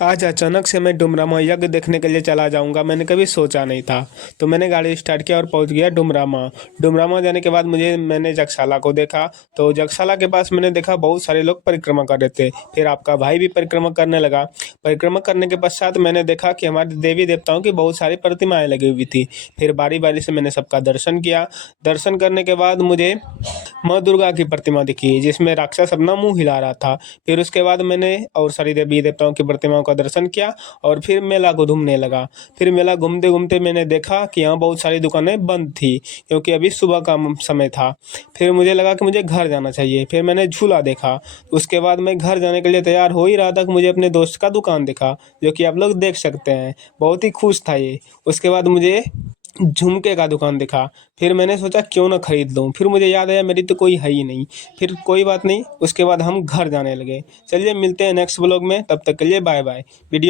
आज अचानक से मैं डुमरामा यज्ञ देखने के लिए चला जाऊंगा, मैंने कभी सोचा नहीं था। तो मैंने गाड़ी स्टार्ट किया और पहुंच गया डुमरामा। डुमरामा जाने के बाद मैंने जगशाला को देखा। तो जगशाला के पास मैंने देखा बहुत सारे लोग परिक्रमा कर रहे थे। फिर आपका भाई भी परिक्रमा करने लगा। परिक्रमा करने के पश्चात मैंने देखा कि हमारे देवी देवताओं की बहुत सारी प्रतिमाएं लगी हुई थी। फिर बारी बारी से मैंने सबका दर्शन किया। दर्शन करने के बाद मुझे माँ दुर्गा की प्रतिमा दिखी, जिसमें राक्षस अपना मुंह हिला रहा था। फिर उसके बाद मैंने और सारी देवी देवताओं की प्रतिमाओं का दर्शन किया और फिर मेला को घूमने लगा। फिर मेला घूमते घूमते मैंने देखा कि यहाँ बहुत सारी दुकानें बंद थी, क्योंकि अभी सुबह का समय था। फिर मुझे लगा कि मुझे घर जाना चाहिए। फिर मैंने झूला देखा। उसके बाद मैं घर जाने के लिए तैयार हो ही रहा था कि मुझे अपने दोस्त का दुकान दिखा, जो कि आप लोग देख सकते हैं। बहुत ही खुश था ये। उसके बाद मुझे झुमके का दुकान दिखा। फिर मैंने सोचा क्यों ना खरीद लूँ। फिर मुझे याद आया मेरी तो कोई है ही नहीं। फिर कोई बात नहीं, उसके बाद हम घर जाने लगे। चलिए मिलते हैं नेक्स्ट ब्लॉग में, तब तक के लिए बाय बाय। वीडियो